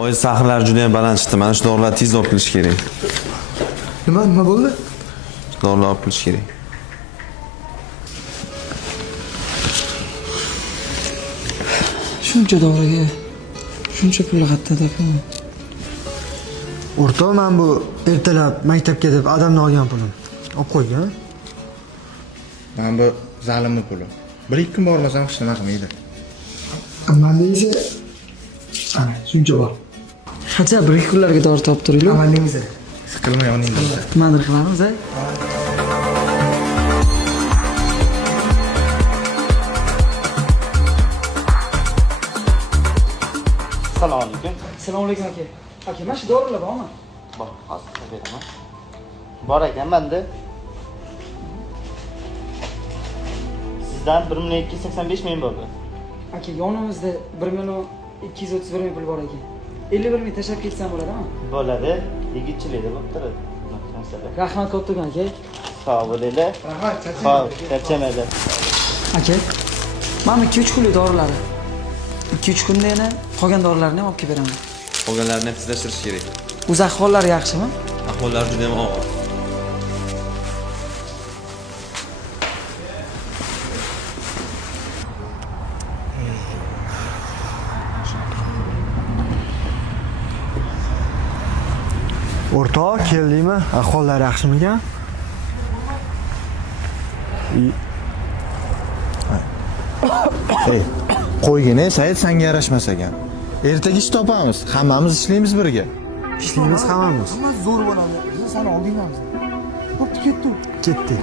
Oy sahrlar juda ham baland chiqdi. Mana shu dorilarni tez olib kelish kerak. Nima bo'ldi? Dorilarni olib kelish kerak. Shuncha doriga shuncha pul qayerdan topaman? O'rtoq, men bu ertalab maktabga deb odamni olgan pulim. Olib qo'ygan. Men bu zalimni puli. 1-2 kun bormasam hech nima qilmaydi. Manda esa shuncha bor. Qancha bir kunlarga dori topib turinglar. Amalingizda. Siqilmay yoningizda. Nimadir qilamiz, a? Assalomu alaykum. Assalomu alaykum aka. Aka, mana shu dorilar bormi? Bor, hozir beraman. Bor ekan menda. Sizdan 1.285 ming bo'ldi. Aka, yonimizda 1.231 ming pul bor ekan. 51 ming tashlab ketsam bo'ladimi? Bo'ladi. Yigitchilikda bo'lib turadi. Rahmat kattakon aka. Sog' bo'linglar. Rahmat, Xo'p, charchamaylar. Aka, mana 2-3 kunlik dorilari. 2-3 kunda yana qolgan dorilarni ham olib kelib beraman. Qolganlarni ham tezlashtirish kerak. O'z ahvollari yaxshimi? Ahvollari juda ham og'ir. O'rtoq, keldingmi? Ahvollari yaxshimikan? Ey, qo'ygin, Said senga yarashmas ekan. Ertaga ish topamiz. Hammamiz ishlaymiz birga. Ishlaymiz hammamiz. Zo'r bo'ladi. Biz seni oldingamiz. Bo'pti, ketdi. Ketdi.